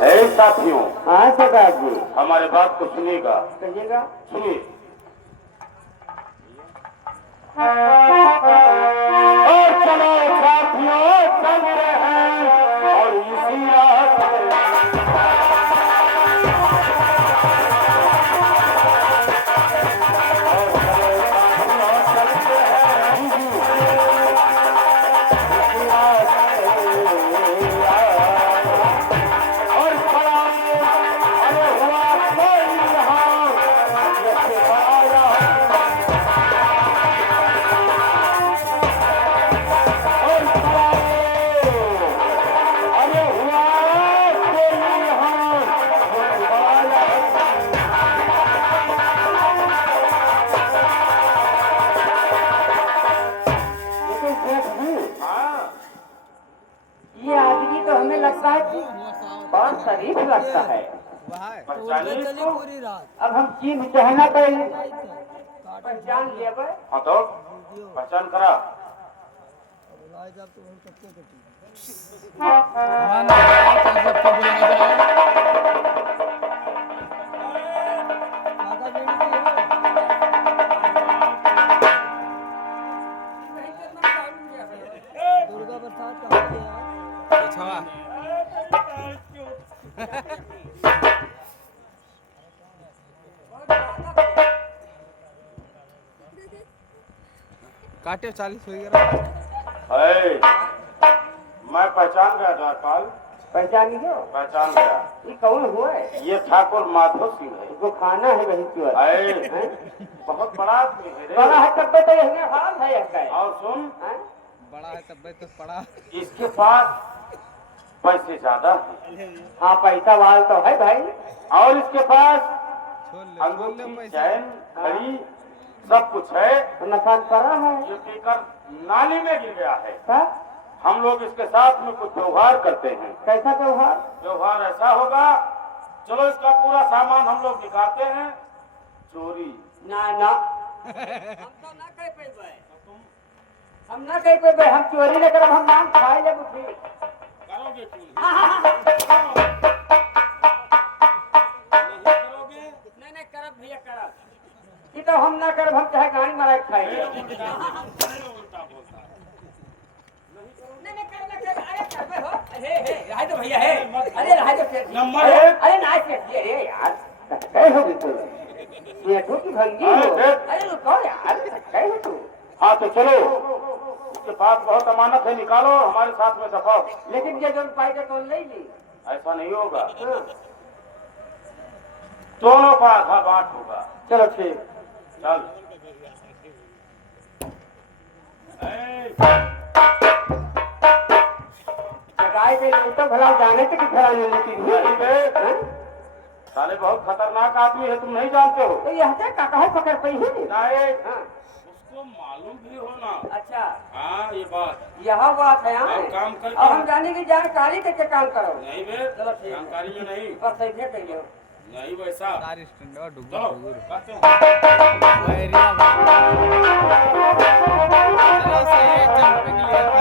साथियों, हाँ सरदार जी, हमारे बात को सुनिएगा। कहिएगा। सुनिए। और चलो साथियों, चल रहे हैं और इसी रास्ते हमें लगता है कि बहुत शरीफ लगता है। पूरी रात अब हम चीन कहना पहले पहचान लिया। हाँ तो पहचान करा। दुर्गा प्रसाद का काटे 40 हो गया। मैं पहचान गया द्वारपाल। पहचान गया? पहचान गया। ये कौन हुआ है? ये ठाकुर माधव सिंह है। जो खाना है वही क्यों? बहुत बड़ा आदमी है रे। बड़ा है तब तो यही हाल है इसका। और सुन, बड़ा है तब तो पड़ा। इसके पास पैसे ज्यादा है। हाँ पैसा वाल तो है भाई। और इसके पास अंगूठी, चैन, घड़ी सब कुछ है। नशान पड़ा है। ये पीकर नाली में गिर गया है। क्या? हम लोग इसके साथ में कुछ व्यवहार करते हैं। कैसा व्यवहार? व्यवहार ऐसा होगा, चलो इसका पूरा सामान हम लोग निकालते हैं। चोरी ना ना हम तो ना कह पे, हम ना कह पे, हम चोरी न करब, हम नाम खाए ले बुझी करोगे चोरी? नहीं करब भैया करब। कि तो हम ना करब, हम चाहे गाड़ी मारा खाए। तो भैया है। अरे रहा तो नंबर है। अरे ना अरे यार कहे हो तू ये की भंगी हो। अरे रुको यार कहे हो तू। हाँ तो चलो, उसके पास बहुत अमानत है, निकालो हमारे साथ में दफाओ। लेकिन ये जो पाई का तो ले ली। ऐसा नहीं होगा। दोनों का आधा बांट होगा। चलो ठीक चल। गाय के लिए तो भला जाने थे कि भला नहीं लेती। साले बहुत खतरनाक आदमी है, तुम नहीं जानते हो। तो यह क्या काका है पकड़ पई है नहीं, उसको मालूम भी होना। अच्छा हाँ ये बात, यह बात है। हाँ काम करके अब हम जाने की जानकारी देके काम करो। नहीं बे, चलो ठीक, जानकारी में नहीं। बस सही कहिए नहीं वैसा। चलो करते हैं। सही है, जंपिंग लिया था।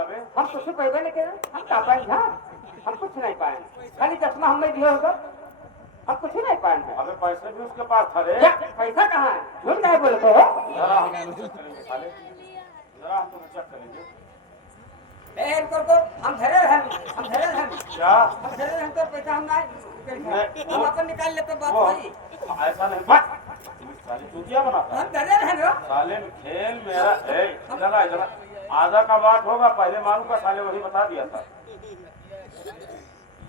वाला बे? हम कुछ पैसे लेके हम का पाएंगे हाँ? हम कुछ नहीं पाएंगे खाली चश्मा हमें दिया होगा हम कुछ नहीं पाएंगे अबे पैसे भी उसके पास था रे। क्या पैसा कहाँ है झूठ क्या बोलते हो जरा हम चेक करेंगे साले, जरा हम तुम्हें चेक करेंगे। को हम धरे हैं क्या हम धरे हैं तो पैसा हम नहीं हम अपन निकाल लेते बात वो वही ऐसा नहीं बात साले चूतिया बनाता है। हम धरे हैं ना साले खेल मेरा है जरा जरा आधा का बात होगा पहले मालूम का साले वही बता दिया था।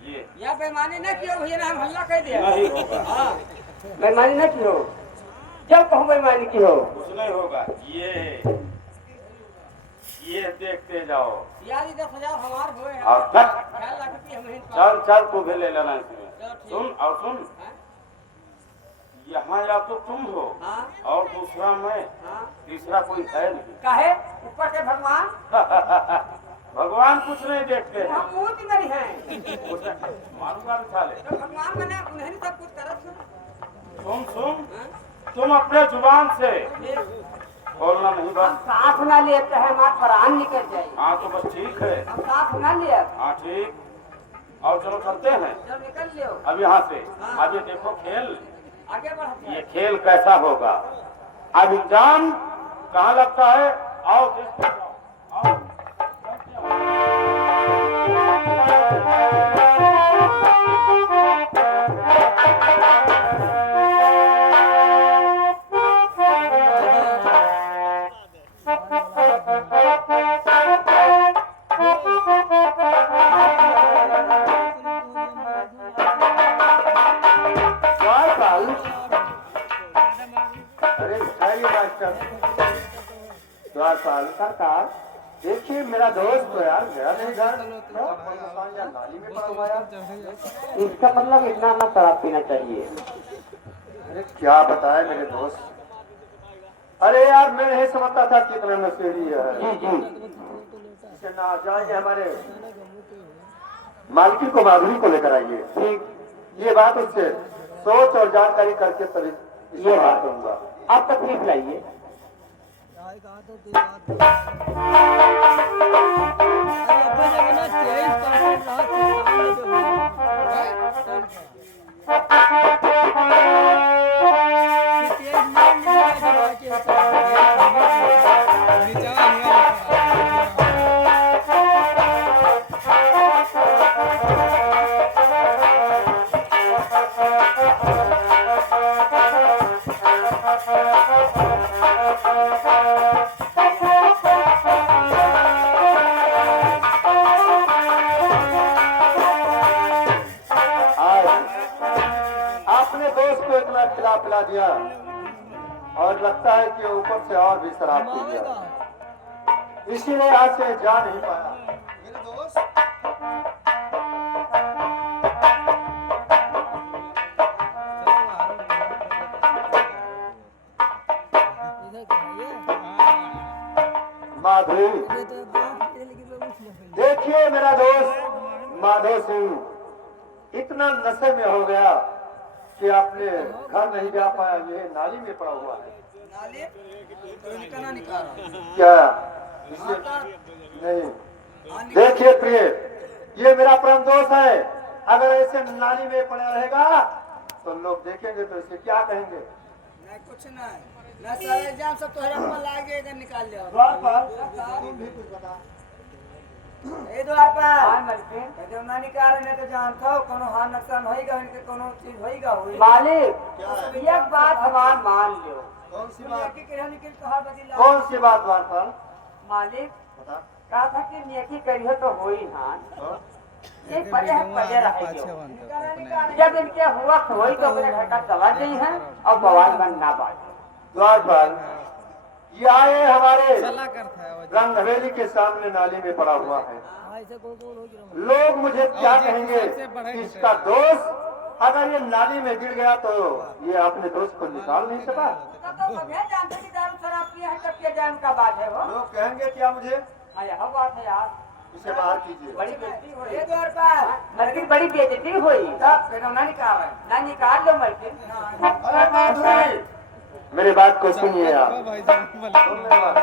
ये या बेईमानी न कियो भैया ना हम हल्ला कह दिया नहीं होगा, हाँ बेईमानी न कियो जब कहूँ बेईमानी की हो कुछ नहीं होगा। ये देखते जाओ यार 10,000 हमार हुए हैं और चल ख्याल रख कि हम चल चल तू भी ले लेना इसमें। चल ठीक। सुन और सुन, यहाँ या तो तुम हो हाँ और दूसरा मैं, हाँ तीसरा कोई है नहीं। काहे ऊपर के भगवान भगवान कुछ नहीं देखते हैं। हम मूर्ति नहीं है उसे मारूंगा भी साले। तो भगवान मैंने उन्हें नहीं सब कुछ करत सुन तुम अपने जुबान से हम बोलना नहीं बस। साथ ना लेते हैं हमारा प्राण निकल जाए हाँ तो बस ठीक है। हम साथ ना लिए हाँ ठीक, और चलो चलते हैं जब निकल लियो अब यहाँ से। हाँ। अब ये देखो खेल, आगे बढ़ते ये हैं खेल कैसा होगा। अब इंजाम कहाँ लगता है, आओ देखते जाओ, आओ। द्वारपाल सरकार देखिए मेरा दोस्त तो यार गया नहीं घर नाली में पड़ा हुआ यार। इसका मतलब इतना ना शराब पीना चाहिए अरे क्या बताए मेरे दोस्त, अरे यार मैं नहीं समझता था कि इतना नशेड़ी है। इसे ना जाइए हमारे मालकिन को माधुरी को लेकर आइए। ठीक, ये बात उससे सोच और जानकारी करके तभी ये बात करूंगा। आप तकलीफ लाइए राय कहा तो तेरी बात अरे अपन अगर ना 23% रहा तो आपने दोस्त को इतना खिला पिला दिया और लगता है कि ऊपर से और भी शराब पी गया, इसीलिए आज से जा नहीं पाया। मेरे दोस्त इधर क्या है माधुरी, ये तो बात है लेकिन मैं उठ नहीं देखिए मेरा दोस्त माधव सिंह इतना नशे में हो गया कि अपने घर नहीं जा पाया, ये नाली में पड़ा हुआ है। नाली तो निकलना निकाल क्या इसे नहीं, देखिए प्रिय, ये मेरा परम दोस्त है, अगर ऐसे नाली में पड़ा रहेगा तो लोग देखेंगे तो इसे क्या कहेंगे। नहीं कुछ नहीं ना सारे एग्जाम सब तोहरे ऊपर लागे इधर निकाल लियो तुम भी कुछ बता। ए द्वार पर हां मलकिन जो ना निकाल ने तो जानता हो कोनो हां नुकसान होएगा इनके कोनो चीज होएगा हुई मालिक एक बात हमार मान लियो कौन सी बात, की कहने के कहा बदला कौन सी बात द्वारपाल मालिक बता। कहा था कि नेकी करियो तो होई हां हाँ? एक पड़े पड़े रहेगी जब इनके हुआ होई तो अपने घर का चला गई हैं और बवाल बन ना बात द्वारपाल, ये आए हमारे चला करता है वो रंग हवेली के सामने नाली में पड़ा हुआ है। हाँ ऐसे कौन कौन हो गया लोग मुझे क्या कहेंगे कि इसका दोस्त अगर ये नाली में गिर गया तो ये अपने दोस्त को निकाल नहीं सका। तो भैया जानते कि दारू शराब पिया है तब के जान का बात है वो लोग कहेंगे क्या मुझे, हाँ यह बात है यार इसे बाहर कीजिए। बड़ी बेइज्जती हुई ये द्वार पर मलकिन बड़ी बेइज्जती हुई तब फिर ना निकाल लो मलकिन अरे माधुरी, मेरी बात को सुनिए आप, भाई साहब सुनने वाले।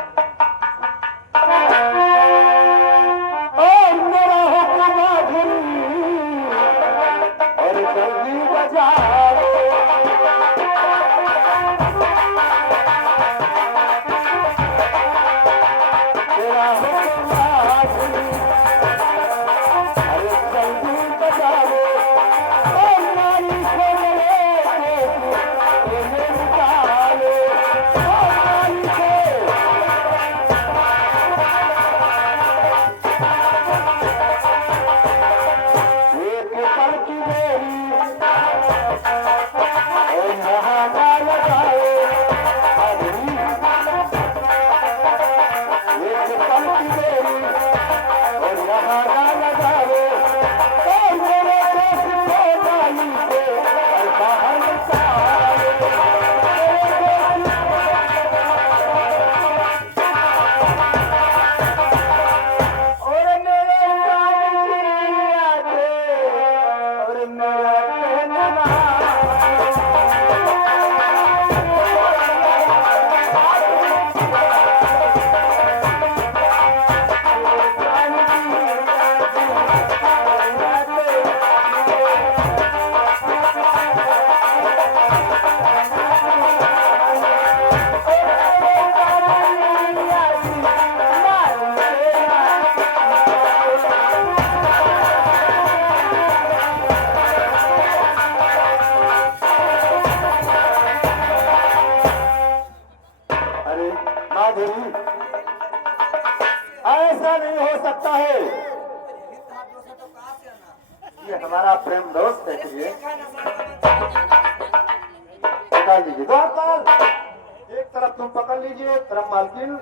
दोस्त है तो कहाँ से आना? ये हमारा प्रेम दोस्त है अरे ये एक है ना सारा निकाल दीजिए। द्वारपाल एक तरफ तुम पकड़ लीजिए, एक तरफ मालकिन,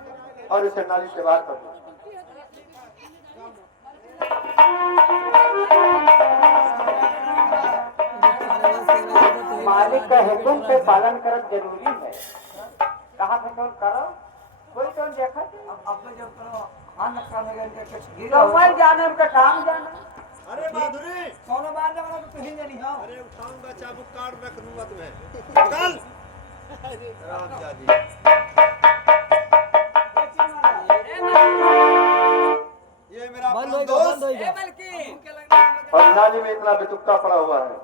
और इसे नाली से बाहर कर दो। मालिक का हुक्म पे पालन करना जरूरी है। कहाँ से कौन करो, कोई कौन देखा अब तो जब करो हाँ नुकसान हो गया इनका कुछ गिर कौन जाने उनका काम जाना। अरे माधुरी, सोनो मारने वाला तो तुम ही नहीं हो। अरे उठाऊंगा चाबुक काट रख दूंगा तुम्हें। निकाल। ये मेरा बंद अपना होएगा, दोस्त बंद होएगा। और नाली में इतना बेतुका पड़ा हुआ है।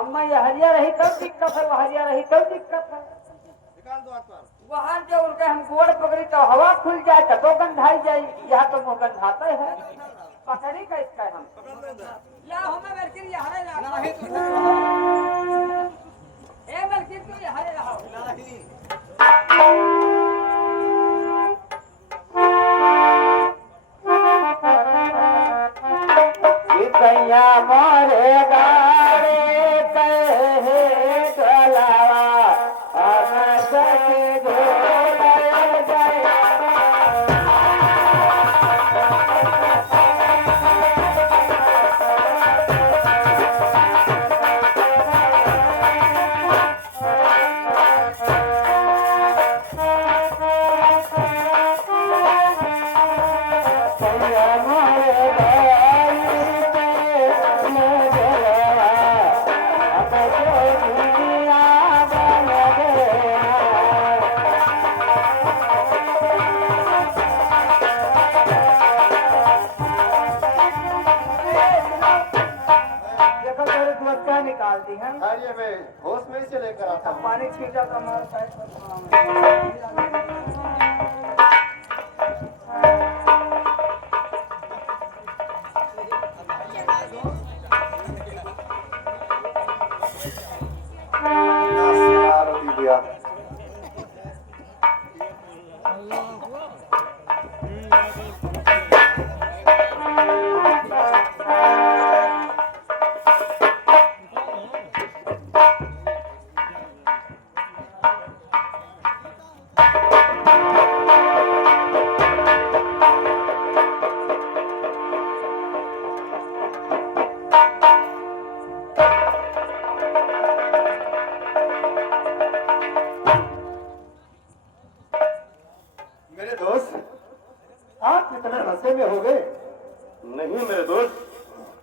अम्मा ये हरिया रही तब दिक्कत है, वो हरिया रही तब दिक्कत है। निकाल द्वारपाल। वहाँ जो उनके हम गोड़ पकड़ी तो हवा खुल जाए तो गंधाई जाए, यहाँ तो मुँह गंधाता है। पकड़ी का इसका हम ला हमें मलकिन ये हरे ला नहीं तो ए मलकिन तू ये हरे रहो नहीं कैया मोरे गारे कहे डलावा हम सके धोले जाए। कैया मोरे गारे कहे डलावा हम सके दुनिया बन गया। देखो तेरे दुआ निकाल दी है। अरे मैं होश में से लेकर आता हूँ। पानी छीटा तो हमारे साइड पर दिया। मेरे दोस्त, आप कितने नशे में हो गए? नहीं मेरे दोस्त,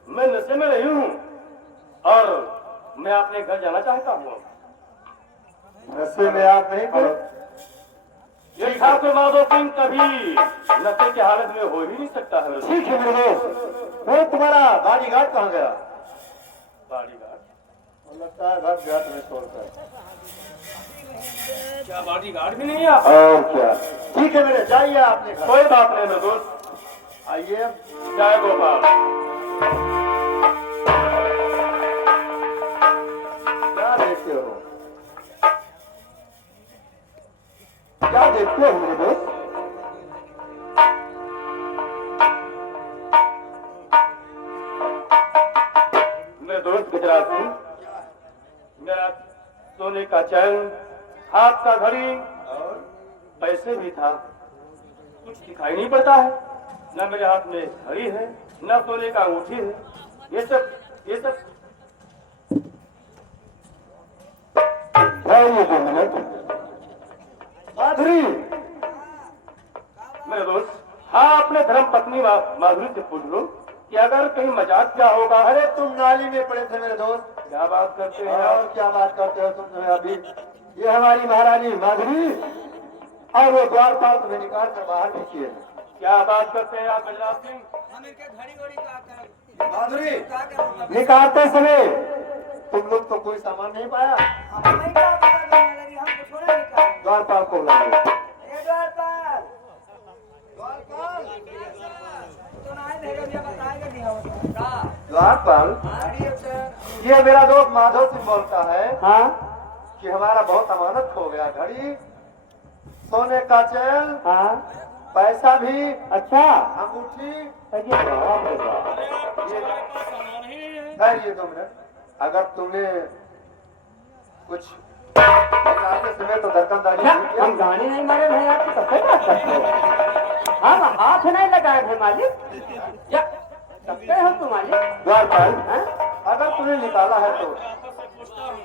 मैं नशे में नहीं हूँ और मैं अपने घर जाना चाहता हूँ। नशे में आप नहीं थे? ये ठाकुर माधो सिंह कभी नशे की हालत में हो ही नहीं सकता है। ठीक है मेरे दोस्त, वो तुम्हारा बॉडीगार्ड कहाँ गया? बॉडीगार्ड? लगता है घर गया तुम्हें छोड़कर। क्या बॉडीगार्ड भी नहीं है आप? और क्या? ठीक है मेरे, जाइए आपने घर। कोई बात नहीं मेरे दोस्त, आइए। जय गोपाल। क्या देखते हो? क्या देखते हो मेरे दोस्त? मेरे दोस्त गुजरात सिंह, मेरा सोने का चैन, हाथ का घड़ी और पैसे भी था, कुछ दिखाई नहीं पड़ता है। न मेरे हाथ में घड़ी है, न सोने का अंगूठी है। ये सब जाइए 2 मिनट। माधुरी, मेरे दोस्त, हाँ अपने धर्म पत्नी माधुरी से पूछ लो कि अगर कहीं मजाक क्या होगा। अरे तुम नाली में पड़े थे मेरे दोस्त। क्या बात करते हैं और आप? क्या बात करते हो तुम तुम्हें अभी? ये हमारी महारानी माधुरी और वो द्वारपाल तुम्हें निकाल कर बाहर भी किए। क्या बात करते हैं आप गुजरात सिंह? हम इनके घड़ी घड़ी का कर माधुरी, क्या कर निकालते समय तुम लोग तो कोई सामान नहीं पाया। हम नहीं क्या पता करने लगी हम तो थोड़ा निकाल द्वारपाल को बुलाओ। ए द्वारपाल द्वारपाल, तो ना देगा ये बताएगा नहीं हम का द्वारपाल, घड़ी से ये मेरा दोस्त माधव सिंह बोलता है हाँ कि हमारा बहुत अमानत खो गया। घड़ी, सोने का चैन, हाँ पैसा भी, अच्छा अंगूठी, अजी बाप रे बाप। हमारे पास सामान ही नहीं है। खैर ये 2 मिनट, अगर तुमने कुछ आगे समय तो दरकंदारी क्या नहीं किया। हम गाने नहीं मारे भैया तो सबसे बात करते हो। हम हाथ नहीं लगाए थे मालिक। क्या सकते हो तुम मालिक? द्वारपाल, हैं? अगर तुमने निकाला है तो आपस में पूछता हूँ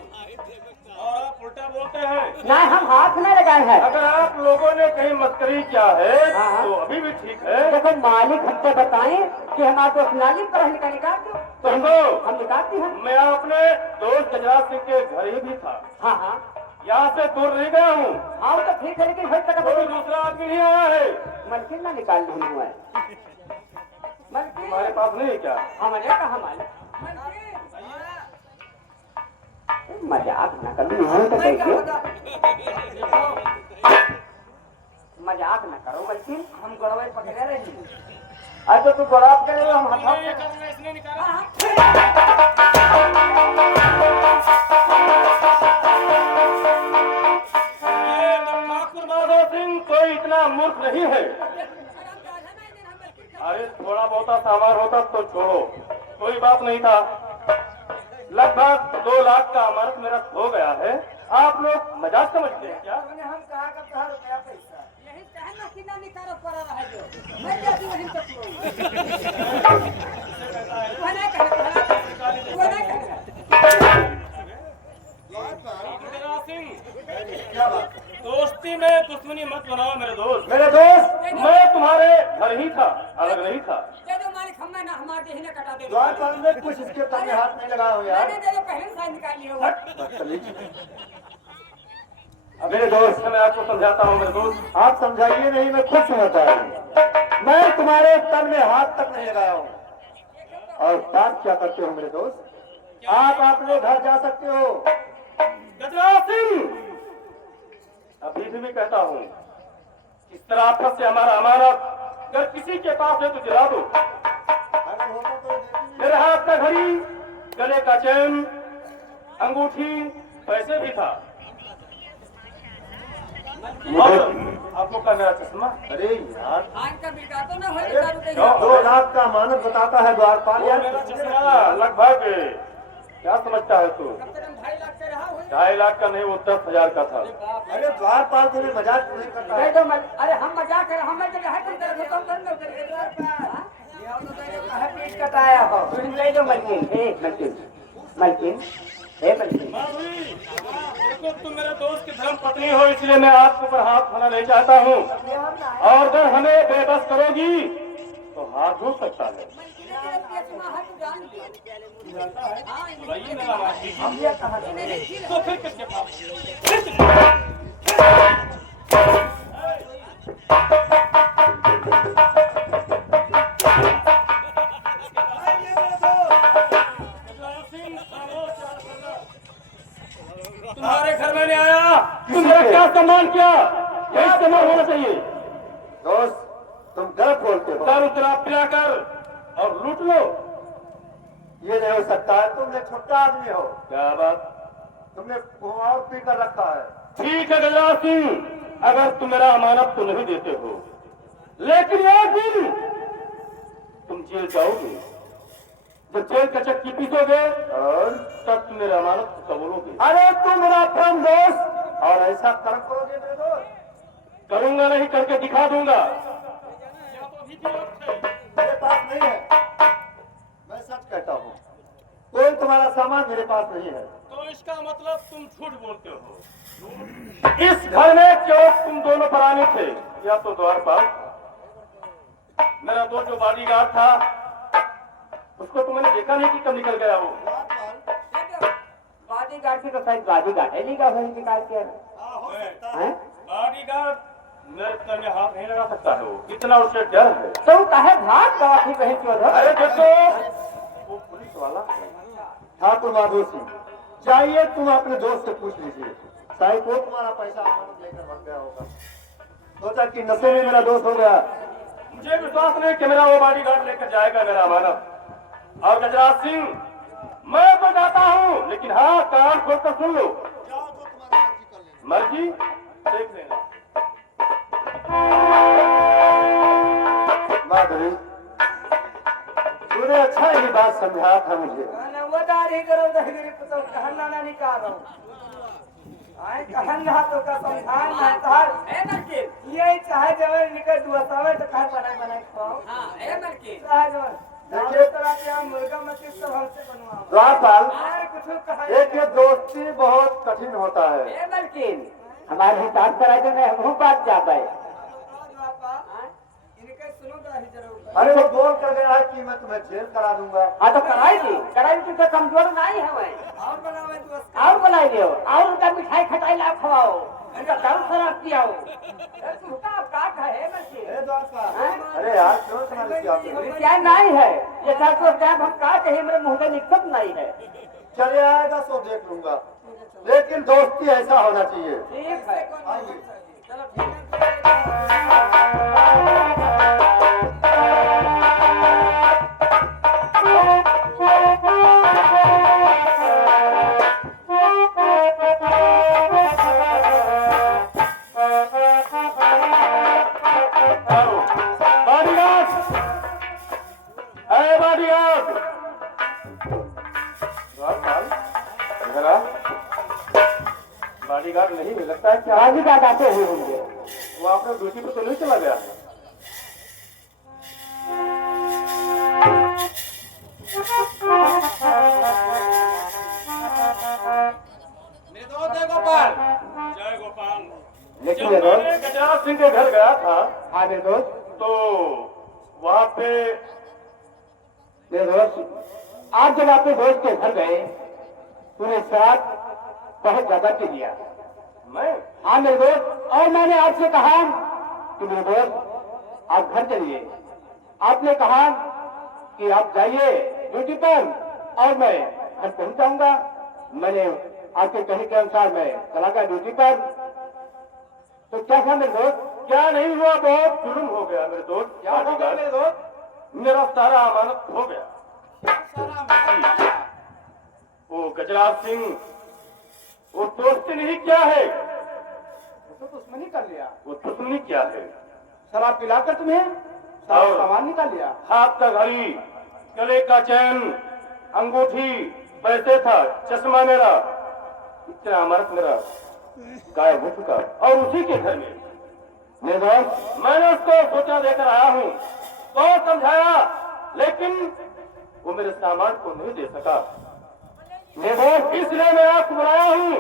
और आप उल्टा बोलते हैं। नहीं हम हाथ नहीं लगाए हैं। अगर आप लोगों ने कहीं मस्करी किया है हाँ। तो अभी भी ठीक है। देखो मालिक हमसे बताएं कि हमारे दोस्त नाली पर का निकाल दो तो हम निकालती हैं। मैं अपने दोस्त गजराज सिंह के घर ही भी था, हाँ हाँ यहाँ से दूर नहीं गया हूँ। हाँ तो ठीक है, लेकिन भाई तक कोई दूसरा आदमी नहीं आया है। मलकिन ना निकाल नहीं हुआ है। मलकिन तुम्हारे पास नहीं है क्या? हमारे कहा मालिक मजाक न करो, नहीं तो कैसे मजाक न करो मलकिन। हम गड़बड़ पकड़े रही। अरे तो तू गौरव करे हम हथौड़ के इसने निकाला। ये ठाकुर माधव सिंह कोई इतना मूर्ख नहीं है। अरे थोड़ा बहुता सामान होता तो छोड़ो, कोई बात नहीं था। लगभग 2 लाख का अमानत मेरा खो गया है। आप लोग मजाक समझते हैं क्या? हमने हम कहा का कहा रुपया पैसा। यही कहना कि ना निकालो पड़ा रहा जो मैं जाती वहीं तक वो नहीं कहना वो नहीं कहना। गजराज सिंह, दोस्ती में दुश्मनी मत बनाओ मेरे दोस्त। मेरे दोस्त मैं तुम्हारे घर ही था, अलग नहीं था। दे दो मालिक, हमें ना हमारे देही ने कटा दे दो। द्वारपाल में कुछ इसके तक हाथ नहीं लगाया हो यार। मैंने दे दो, पहले साइन निकाल लिया होगा। मेरे दोस्त, मैं आपको समझाता हूँ मेरे दोस्त। आप समझाइए नहीं, मैं खुद समझता हूँ। मैं तुम्हारे तन में हाथ तक नहीं लगाया हूँ। और बात क्या करते हो मेरे दोस्त? आप अपने घर जा सकते हो। गजराज सिंह, अभी भी कहता हूँ, इस तरह आपस से हमारा अमानत अगर किसी के पास है तो दिला दो। अगर होता तो मेरे हाथ का घड़ी, गले का चैन, अंगूठी, पैसे भी था। और आपको का मेरा चश्मा। अरे यार, आन का बिका तो ना हो अरे, दारू के 2 लाख का अमानत बताता है द्वारपाल वो यार। मेरा चश्मा लगभग क्या समझता है तू? कम से कम 2.5 लाख से रहा हो। 2.5 लाख का नहीं, वो 10,000 का था। अरे द्वारपाल तुम्हें मजाक नहीं करता दे है। दो अरे हम मजाक कर, हमें तो है तुम तरह तो कर लो ये हम तो कहा पीठ कटाया हो। तुम ले दो मलकिन। मलकिन मलकिन मलकिन माधुरी, देखो तुम मेरे दोस्त की धर्म पत्नी हो, इसलिए मैं आपके ऊपर हाथ उठाना नहीं चाहता हूँ। और अगर हमें बेबस करोगी तो हाथ धो सकता है। बताइए मेरा हाथ ठीक है? तो फिर किसके पास? तुम्हारे घर में नहीं आया, तुम मेरा क्या सम्मान किया? यही सम्मान होना चाहिए। दोस्त, तुम गलत बोलते हो। दारू शराब पिलाकर और लूट लो। ये नहीं हो सकता है, तुम एक छोटा आदमी हो। क्या बात? तुमने और पी कर रखा है। ठीक है गजराज सिंह, अगर तुम मेरा अमानत तो नहीं देते हो, लेकिन एक दिन तुम जेल जाओगे। जब जेल का चक्की पीसोगे और तब तुम मेरा अमानत कबूलोगे। अरे तुम मेरा परम दोस्त, और ऐसा कर्म करोगे मेरे दोस्त? करूंगा नहीं, करके दिखा दूंगा। मेरे पास नहीं है, मैं सच कहता हूँ। कोई तुम्हारा सामान मेरे पास नहीं है। तो इसका मतलब तुम झूठ बोलते हो। इस घर में क्यों तुम दोनों परानी थे या तो द्वारपाल? मेरा दो जो बॉडीगार्ड था उसको तो मैंने देखा नहीं कि कब निकल गया वो। बॉडीगार्ड की तो शायद बॉडीगार्ड है, लिखा भाई निकाल के हैं। बॉडीगार्ड मेरे तन में हाथ नहीं लगा सकता है, वो कितना उसे डर है। तो कहे भाग गवाही बहन की उधर। अरे देखो वो पुलिस वाला है। ठाकुर माधव सिंह, जाइए तुम अपने दोस्त से पूछ लीजिए, शायद वो तुम्हारा पैसा अमानत लेकर भाग गया होगा। सोचा कि नशे में मेरा दोस्त हो गया। मुझे विश्वास नहीं कि मेरा वो बॉडीगार्ड लेकर जाएगा मेरा अमानत। और गजराज सिंह, मैं तो जाता हूँ, लेकिन हाँ कान खोलकर सुन लो। मर्जी देख लेना। माधुरी, तूने तुमने अच्छा ही बात समझाया था मुझे। कहना वो दाढ़ी करो दहगिरी तो कहना ना निकालो आए कहना तो का समझान ना तार ए मलकिन ये चाहे जब निकल दुआसावे तो कह बनाए खाओ हां ए मलकिन चाहे जब देखिए तरह के मुर्गा मछली सब हमसे बनवाओ द्वारपाल, यार कुछ कहा एक ये दोस्ती बहुत कठिन होता है। ए मलकिन हमारे हिसाब कराए तो मैं हूं बात जा पाए इनके सुनो दाढ़ी जरूर अरे वो बोल कर गया है कि मैं तुम्हें जेल करा दूंगा। हां तो कराई तो कमजोर नहीं है मैं और बनावे दोस्त और बनाई लियो और उनका मिठाई खटाई ला खवाओ उनका दारू शराब पियाओ तू का है मलकिन ए द्वारपाल अरे यार क्यों समझ आते हो? क्या नहीं है ये सब तो टाइम हम का कहे मेरे मुंह में निकल नहीं है चले आएगा सो देख लूंगा, लेकिन दोस्ती ऐसा होना चाहिए। ठीक है आइए। चलो ठीक है बॉडीगार्ड, अरे बॉडीगार्ड, इधर आ। बॉडीगार्ड नहीं मिल लगता है क्या? आगे का आते हुए होंगे वो आपने ड्यूटी पे तो नहीं चला गया? मेरे दोस्त जय गोपाल। जय गोपाल। लेकिन जब ये दोस्त मैं गजराज सिंह के घर गया था हाँ मेरे दोस्त तो वहाँ पे मेरे दोस्त आज जब आपके दोस्त के घर गए तूने साथ बहुत ज्यादा पी लिया मैं हाँ मेरे दोस्त और मैंने आपसे कहा कि मेरे दोस्त आप घर चलिए आपने कहा कि आप जाइए ड्यूटी पर और मैं घर पहुंच जाऊंगा मैंने आपके कहने के अनुसार मैं चला गया ड्यूटी पर तो क्या था मेरे दोस्त क्या नहीं हुआ, बहुत जुल्म हो गया मेरे दोस्त। क्या हो गया मेरे दोस्त मेरा सारा अमानत हो गया। वो गजराज सिंह वो दोस्ती नहीं क्या है, तो दुश्मनी कर लिया वो दुश्मनी क्या है? शराब पिलाकर तुम्हें सारा और- सामान निकाल लिया हाथ का घड़ी, गले का चैन, अंगूठी, पैसे था, चश्मा मेरा, इतना अमानत मेरा गायब हो चुका। और उसी के घर में मेरे दोस्त मैंने उसको सोचा देकर आया हूँ, बहुत समझाया, लेकिन वो मेरे सामान को नहीं दे सका। मेरे दोस्त इसलिए मैं आपको बुलाया हूँ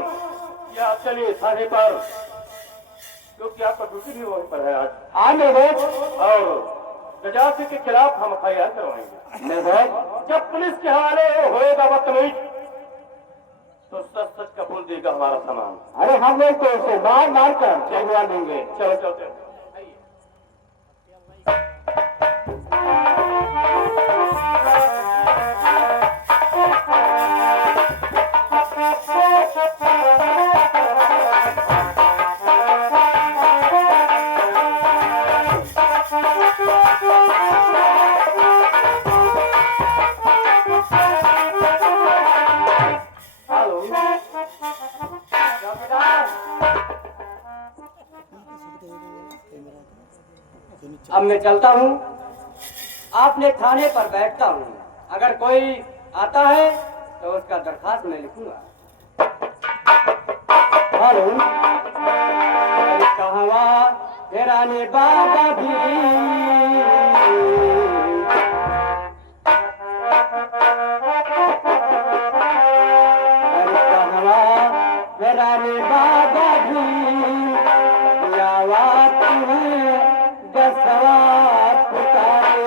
कि आप चलिए थाने पर, क्योंकि आपका ड्यूटी भी वहीं पर है आज। हाँ मेरे दोस्त और गजराज सिंह के खिलाफ हम FIR करवाएंगे। मेरे दोस्त जब पुलिस के हवाले वो होएगा बदतमीज तो सच सच कबूल देगा हमारा सामान। अरे हम लोग तो उसे मार मार कर चलवा देंगे चलो चलते हैं। हेलो अब मैं चलता हूँ आपने थाने पर बैठता हूँ अगर कोई आता है तो उसका दरखास्त मैं लिखूंगा हेलो कहवा तेराने बाबा भी रानी बाबा भी यावात है दसवा पुकारे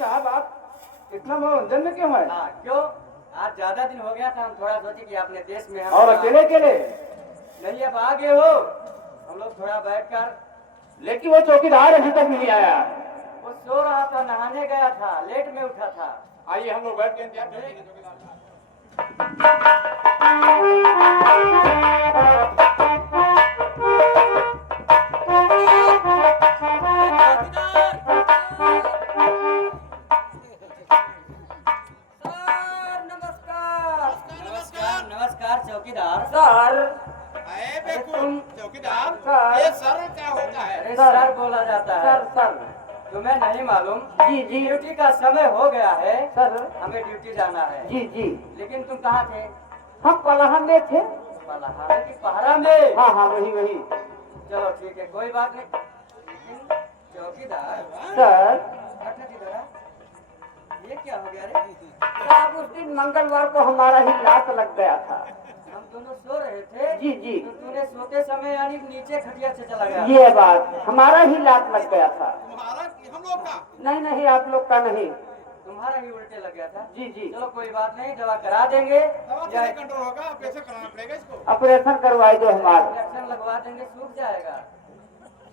साहब आप इतना मनोरंजन में क्यों है? हाँ क्यों, आज ज्यादा दिन हो गया था, हम थोड़ा सोचे कि अपने देश में हम और अकेले अकेले? नहीं, अब आ गए हो, हम लोग थोड़ा बैठकर। लेकिन वो चौकीदार अभी तक नहीं आया। वो सो रहा था, नहाने गया था, लेट में उठा था। आइए हम लोग बैठ के इंतजार करेंगे चौकीदार साहब। नमस्कार नमस्कार चौकीदार। अरे चौकीदार, ये सर क्या होता है? अरे सर बोला जाता है। सर तुम्हें नहीं मालूम? जी जी ड्यूटी का समय हो गया है, सर। हमें ड्यूटी जाना है। जी जी लेकिन तुम कहाँ थे? हम पलाहन में थे। पलाहार की पहरा में? हाँ हाँ वही। चलो ठीक है, कोई बात नहीं। लेकिन चौकीदार सर हटना किधर है? ये क्या हो गया रे? साहब उस दिन मंगलवार को हमारा ही लात लग गया था। हम दोनों सो रहे थे। जी जी तो तूने सोते समय यानी नीचे खटिया से चला गया। ये बात, हमारा ही लात लग गया था। तुम्हारा कि हम लोग का? नहीं नहीं आप लोग का नहीं। तुम्हारा ही उल्टे लग गया था। जी जी चलो कोई बात नहीं, दवा करा देंगे दवा या कैसे कंट्रोल होगा? कैसे कराना पड़ेगा इसको? ऑपरेशन करवाई दो हमारा। इंजेक्शन लगवा देंगे, सूख जाएगा।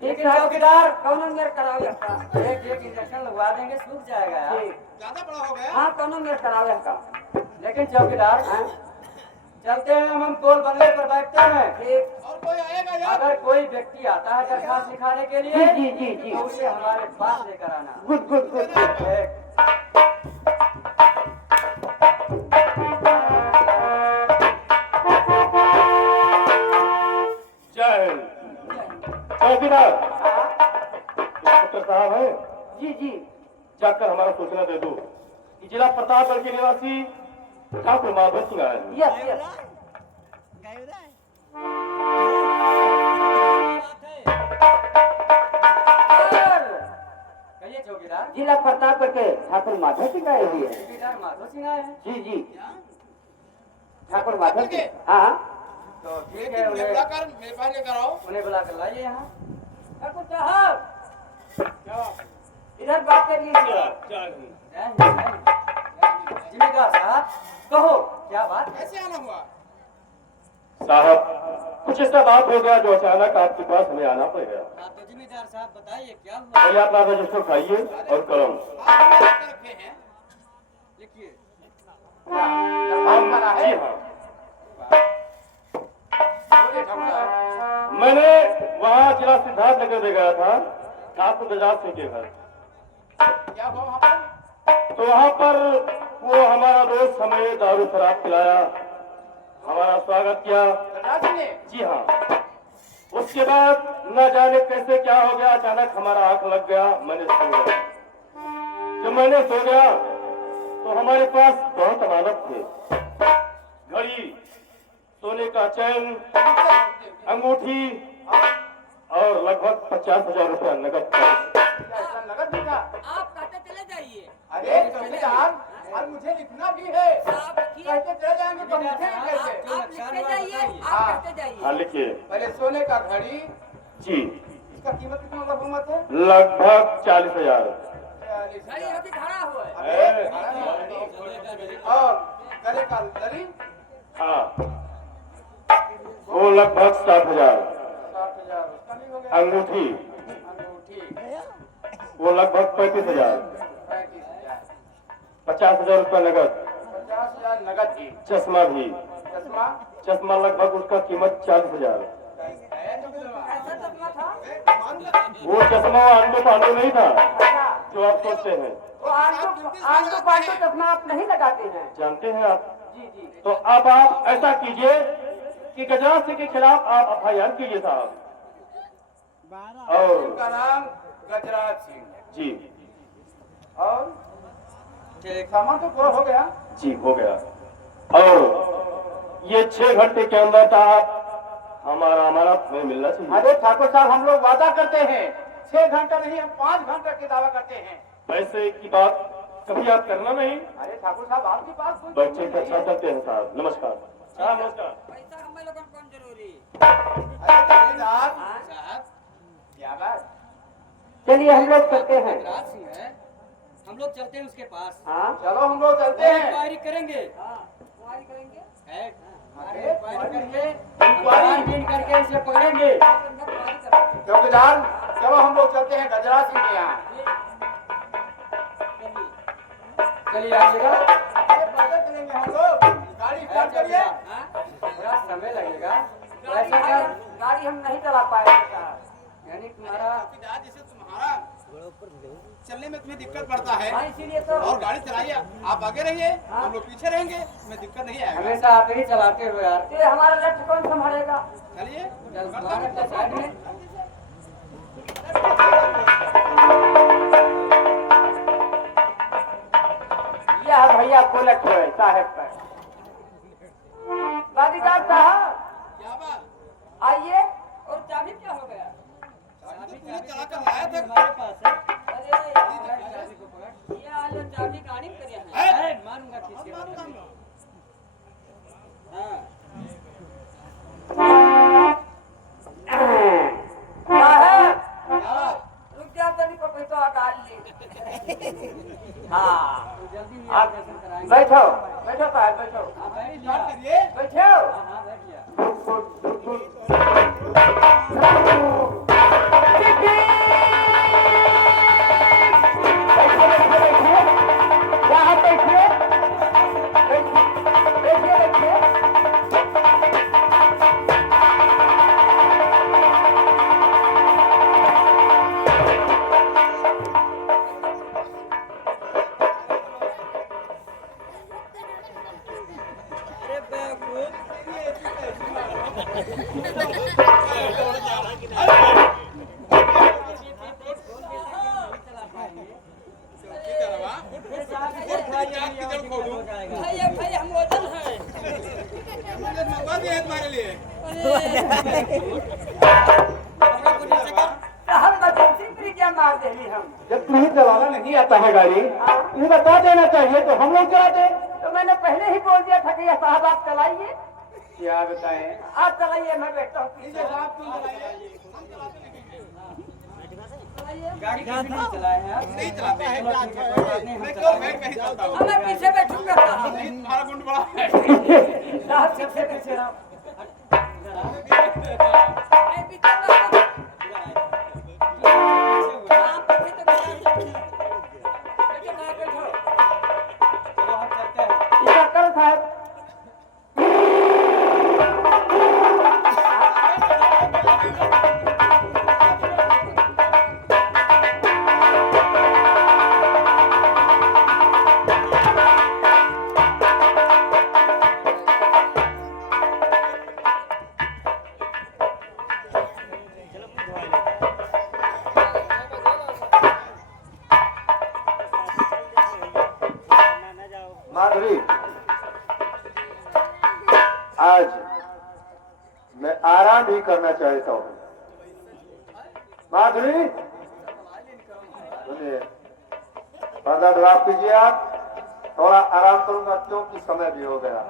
ठीक लेकिन है चौकीदार कौन मेरे करावे का? एक इंजेक्शन लगवा देंगे, सूख जाएगा यार। ठीक। ज्यादा बड़ा हो गया? हाँ कौन मेरे करावे का? लेकिन चौकीदार चलते हैं, हम पोल बंगले पर बैठते हैं। ठीक। और कोई आएगा यार? अगर कोई व्यक्ति आता है दरखास्त लिखाने के लिए जी जी जी तो उसे हमारे पास लेकर आना। Good good good. ठीक। जय हिंद। चौकीदार इंस्पेक्टर साहब है, जी जी जाकर हमारा सूचना दे दो कि जिला प्रतापगढ़ के निवासी ठाकुर माधव सिंह आए हैं। Yes yes. कहिए चौकीदार। जिला प्रतापगढ़ के ठाकुर माधव सिंह आए हुए हैं। चौकीदार माधव सिंह आए हैं। जी जी ठाकुर माधव सिंह। हाँ तो ठीक लेकिन है, उन्हें उन्हें बुलाकर मेरे पास लेकर आओ। उन्हें बुला कर लाइए यहाँ। ठाकुर साहब इधर बात कर लीजिए। जय हिंद। जय हिंद, जय हिंद। जिम्मेदार साहब कहो क्या बात? कैसे आना हुआ? साहब कुछ ऐसा बात हो गया जो अचानक आपके पास हमें आना पड़ गया। हाँ तो जिम्मेदार साहब बताइए क्या हुआ? पहले अपना रजिस्टर उठाइए और कलम। आप लोग क्या रखे हैं? लिखिए। जी हाँ, मैंने वहाँ जिला सिद्धार्थ नगर में गया था ठाकुर गजात सिंह के घर। क्या हुआ वहाँ पर? तो वहाँ पर वो हमारा दोस्त हमें दारू शराब पिलाया, हमारा स्वागत किया। राजी ने? जी हाँ। उसके बाद न जाने कैसे क्या हो गया, अचानक हमारा आंख लग गया, मैंने सो गया। जब मैंने सो गया तो हमारे पास बहुत अमानत थे, घड़ी, सोने का चैन, अंगूठी और लगभग 50,000 रुपया नगद कैश। ऐसा नगद भी था? आप कहते चले जाइए। अरे चौकीदार, और मुझे लिखना भी है। आप लिखिए। कैसे चले जाएंगे तो मुझे भी कैसे? आप लिखते जाइए, हाँ। आप कहते जाइए। हाँ लिखिए। पहले सोने का घड़ी, जी इसका कीमत कितना लगभग है? लगभग 40,000। 40,000। घड़ी अभी खड़ा हुआ है। अरे, घड़ी। और गले का लड़ी? हाँ वो लगभग 60,000। 60,000 उसका भी हो गया। अंगूठी अंगूठी वो लगभग 35,000। 35,000। 50,000 रुपया नगद। 50,000 नगद की। चश्मा भी, चश्मा? चश्मा लगभग उसका कीमत 40,000। है तो फिर ऐसा चश्मा था? वो चश्मा आंडो पांडो नहीं था जो आप सोचते हैं। तो आंटू पांटू चश्मा आप नहीं लगाते हैं? जानते हैं आप? जी जी तो अब आप ऐसा कीजिए कि गजराज सिंह के खिलाफ आप FIR कीजिए साहब। और उनका नाम गजराज सिंह। जी और ठीक। सामान तो पूरा हो गया। जी हो गया। और ये 6 घंटे के अंदर आप हमारा अमानत हमें मिलना चाहिए। अरे ठाकुर साहब हम लोग वादा करते हैं 6 घंटा नहीं, हम 5 घंटा की दावा करते हैं। पैसे की बात कभी आप करना नहीं। अरे ठाकुर साहब आपके पास कोई बच्चे का अच्छा चलते हैं साहब। नमस्कार साहब। नमस्कार। पैसा हमें लोगों को कौन जरूरी? अरे चौकीदार साहब, क्या बात? चलिए हम लोग करते हैं। गजराज सिंह है, हम लोग चलते हैं उसके पास। हाँ चलो हम लोग चलते हैं। इंक्वायरी करेंगे। तुम्हारी करेंगे है? अरे इंक्वायरी करके उसे पकड़ेंगे। चौकीदार चलो हम लोग चलते हैं गजरा सिंह के यहाँ। चलिए आइएगा। अरे पैदल चलेंगे हम लोग, गाड़ी स्टार्ट करिए। थोड़ा समय लगेगा। गाड़ी ऐसा कर, गाड़ी हम नहीं चला पाएंगे साहब। यानी तुम्हारा चौकीदार जैसे तुम्हारा चलने में तुम्हें दिक्कत पड़ता है हाँ इसीलिए तो और गाड़ी चलाइए, आप आगे रहिए हम लोग पीछे रहेंगे, हमें दिक्कत नहीं आएगा। हमेशा आप ही चलाते हो यार। ये हमारा लक्ष्य कौन संभालेगा? चलिए चल तुम्हारे तो साइड में। यह भैया बुलेट है साहब पर। गाड़ीदार साहब क्या बात, आइए। और चाबी क्या हो गया? चाबी तो चला कर लाया था। हमारे पास है। अरे चाबी को पकड़। ये आलो चाबी गाड़ी में करिया है। है? अरे मारूंगा खींच के। हाँ। साहब हाँ, रुक जाओ तभी को पैसा हटा ली। हाँ तो जल्दी ही आप आप दर्शन कराएंगे। बैठो बैठो साहब बैठो हाँ बैठ स्टार्ट लिया। करिए। बैठो। हाँ बैठ लिया। यहाँ बैठिए बैठिए बैठिए। अरे बेवकूफ। भैया भैया हम वजन है। मुझे मौका दिया है तुम्हारे लिए। हम बच्चे क्या मार देली हम। जब तुम्हें चलाना नहीं आता है गाड़ी, तुम्हें बता देना चाहिए तो हम लोग चलाते। तो मैंने पहले ही बोल दिया था कि यह साहब आप चलाइए। क्या बताएं? आप चलाइए मैं बैठता हूँ लीजिए पीछे। साहब तुम चलाइए, हम चलाते नहीं। गाड़ी किसी ने चलाया है? नहीं चलाते हैं। चलो ठीक है, कोई बात नहीं, हम मैं क्यों चलाएंगे। बैठ नहीं चलता हूँ। अब मैं पीछे बैठूंगा साहब। नहीं, तुम्हारा गुंड बड़ा है। साहब पीछे पीछे रहो। नहीं, पीछे रहो। हाँ, पीछे तो बैठो। बैठो साहब, बैठो। चलो हम चलते हैं। इधर करो साहब। माधुरी, आज मैं आराम ही करना चाहता हूँ। माधुरी, सुनिए, पर्दा ड्राप कीजिए आप। थोड़ा आराम करूंगा क्योंकि समय भी हो गया।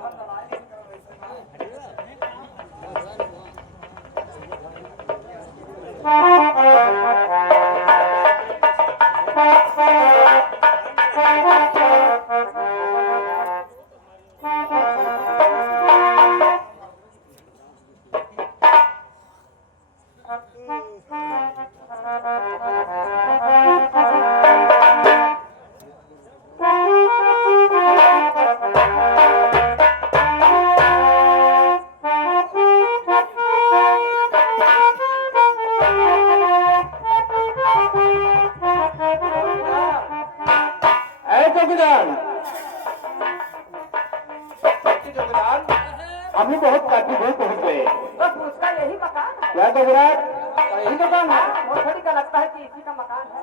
चौकीदार, चौकीदार हम ही बहुत काफी दूर पहुंच गए। बस उसका यही मकान है। क्या चौकीदार, यही दुकान है? मोटरी का लगता है कि इसी का मकान है।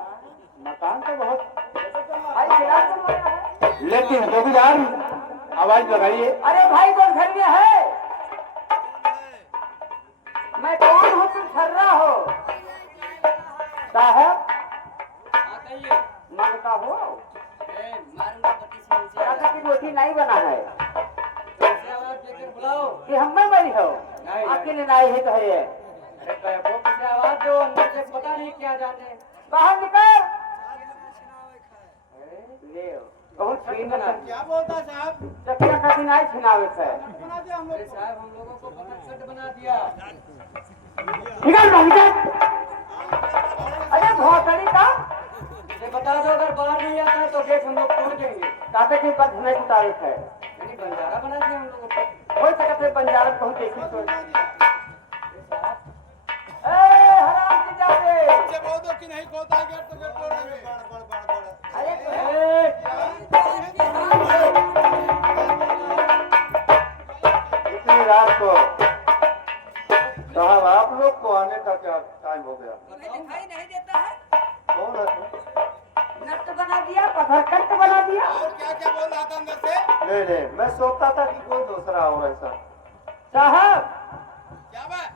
मकान तो बहुत, भाई खिला बनवाया है। लेकिन चौकीदार आवाज लगाइए। अरे भाई कौन घर में है? मैं कौन हूँ, तुम छर्रा हो? साहब हाँ कहिए। मांगता हो? मारूंगा पति से नीचे। राजा की रोटी नहीं बना है ऐसे आवाज देकर बुलाओ। कि हम में बड़ी हो। नहीं। अकेले नहीं है तो है ये। अरे बेवकूफ, मुझे आवाज दो, अंदर से पता नहीं क्या जाने। बाहर निकल। बहुत छीन बना क्या बोलता साहब? चकिया का दिन आई छिनावे है बना दिया हम लोग को। साहब हम लोगों को पतंग बना दिया। निकल बाहर। अरे भोसड़ी का ये बता दो अगर बाहर नहीं आता है तो गेट हम लोग तोड़ देंगे। काटे के बाद धने की तारीफ है यानी बंजारा बना दिया हम लोगों को। कोई जगह से बंजारा बहुत देखी तो हराम की जाते से बोल दो कि नहीं खोलता है गेट तो गेट तोड़ेंगे। इतनी रात को साहब आप लोग को आने का क्या टाइम हो गया? दिखाई नहीं देता है। कौन है तुम? नट बना दिया, पत्थर कंट बना दिया और क्या क्या बोल रहा था अंदर से? नहीं नहीं, मैं सोचता था कि कोई दूसरा हो ऐसा। साहब क्या बात?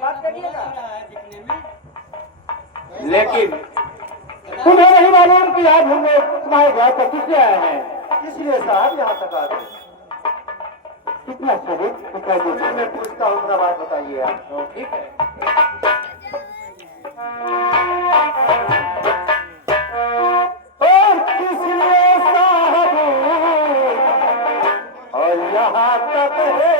बात करिएगा। लेकिन तुम्हें नहीं मालूम कि आज हम लोग तुम्हारे घर पर किससे आए हैं? इसलिए साहब यहाँ तक आ गए। कितना शरीफ दिखाई सुनिए, देता मैं पूछता हूँ, अपना बात बताइए आप। है ठीक है और किसने साहब और यहाँ तक है